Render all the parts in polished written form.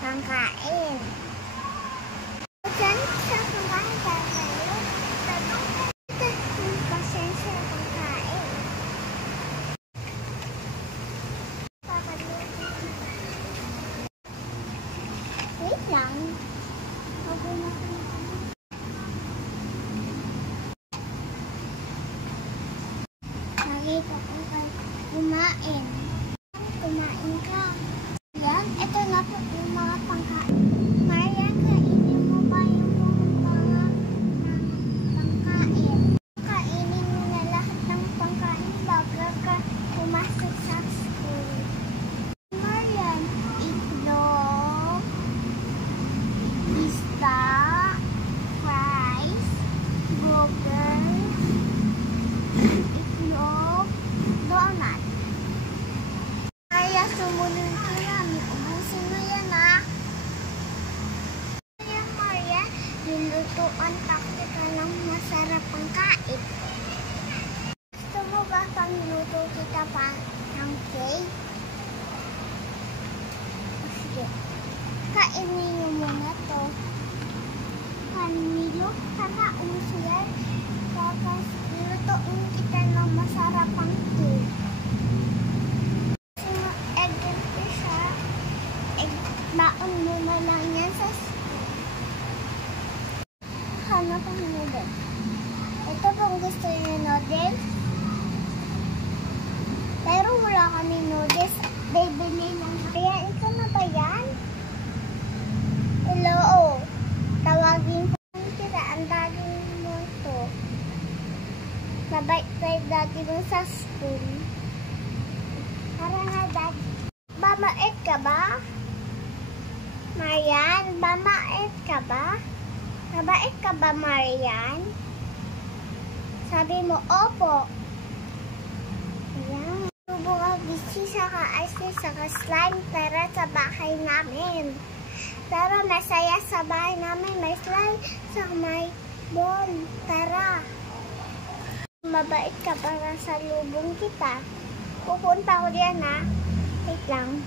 pangkain. Diyan sa pangkain tayo. Tanong kita yung pasensya sa pangkain. Wait lang. Nakita ko kumain. Kumain ka. Yan, ito na po yung mga pangkain. Marian, kainin mo ba yung mga pangkain? Kainin mo na lahat ng pangkain bago ka pumasok sa school. Marian, itlog, pista, fries, burger, itlog, donut. Kaya sumunod ka namin. Ubusin mo yan, ha? Kaya, Maria, nilutuan ka ng masarap ang kain. Gusto mo ba pang niluto kita pa ng cake? Sige. Kainin mo muna to. Kanilo, sana umuso yan. Tapos, nilutuin kita ng masarap ang cake. Baon mo na lang yan sa school. Hanap ang noodles. Ito pong gusto niyo noodles. Pero wala kami noodles. Bibili lang. Ayan, ikaw na ba yan? Hello. Tawagin ko kita. Ang dati mo ito. Mabait-bait dati mo sa school. Para na dati. Bamait ka ba? Marian, bamait ka ba? Mabait ka ba, Marian? Sabi mo, opo. Ayan. Tubo ka bisi sa ka-ice sa ka-slime para sa bahay namin. Pero masaya sa bahay namin. May slime sa may ball. Tara. Mabait ka para sa lubong kita. Pupunta ko diyan, ha? Wait lang.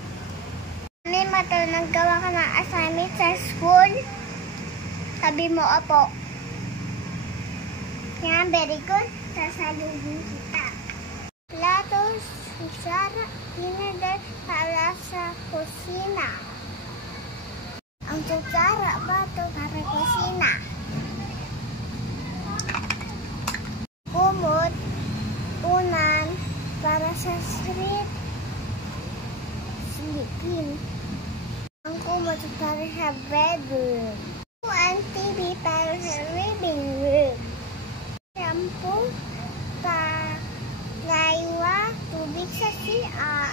May mata, naggawa ka ng assignment sa school? Sabi mo, opo. Yan, very good. Sasalubong kita. Platos, kutsara, pinadal para sa kusina. Ang kutsara ba ito para kusina? Kumot, unan, para sa street. Sleeping. Ang kumot para sa bedroom. Ang TV para sa living room. Shampoo, laywa, tubig sa CR.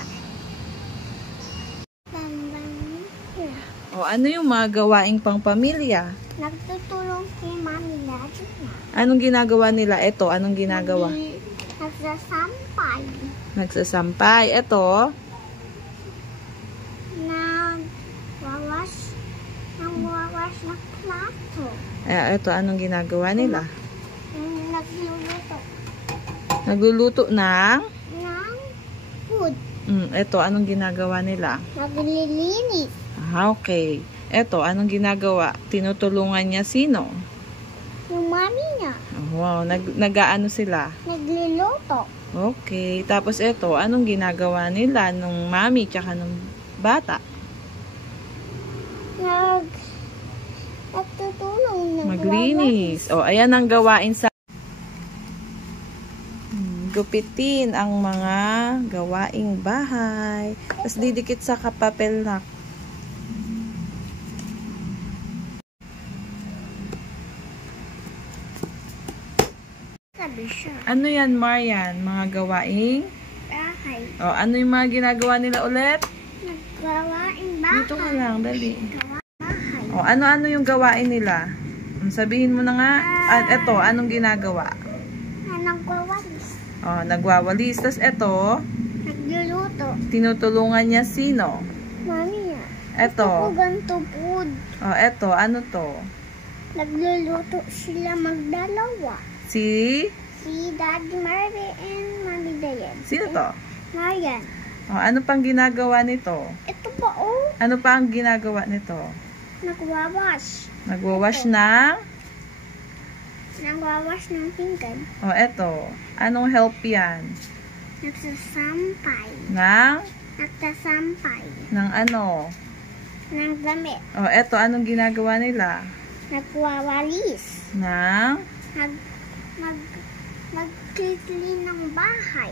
O, ano yung mga gawaing pang pamilya? Nagtutulong si Mami Daddy na. Anong ginagawa nila? Ito, anong ginagawa? Nagsasampay. Nagsasampay. Ito, Nagwawash ng plato. ito, anong ginagawa nila? Nagluluto. Nagluluto ng Food. Ito, anong ginagawa nila? Naglilinis. Okay. Ito, anong ginagawa? Tinutulungan niya sino? Yung mami niya. Wow, nag-aano sila? Nagluluto. Okay. Tapos ito, anong ginagawa nila nung mami tsaka nung bata? Nagtutulong. Maglinis. O, ayan ang gawain sa gupitin ang mga gawaing bahay. Tapos didikit sa kapapel na. Ano yan, Marian? Mga gawaing bahay. O, ano yung mga ginagawa nila ulit? Gawaing bahay. Dito ka lang, dali. Bahay. O, ano-ano yung gawain nila? Sabihin mo na nga. Ito, anong ginagawa? Nagwawalis. O, nagwawalis. Tapos ito, nagluluto. Tinutulungan niya sino? Mami niya. Ito. Gusto ko ganito food. O, ito, ano to? Nagluluto sila magdalawa. Si Daddy Marvin and Mami Dayan. Sino to? Marian. O, ano pang ginagawa nito? Ito pa, oh. Ano pa ang ginagawa nito? Nagwawash. Nagwawash Ito. ng... Nagwawash ng pinggan. O, eto. Anong help yan? Nagsasampay. Ng? Nagsasampay. Ng ano? Ng damit. O, eto. Anong ginagawa nila? Nagwawalis. Ng? Nagkikli ng bahay.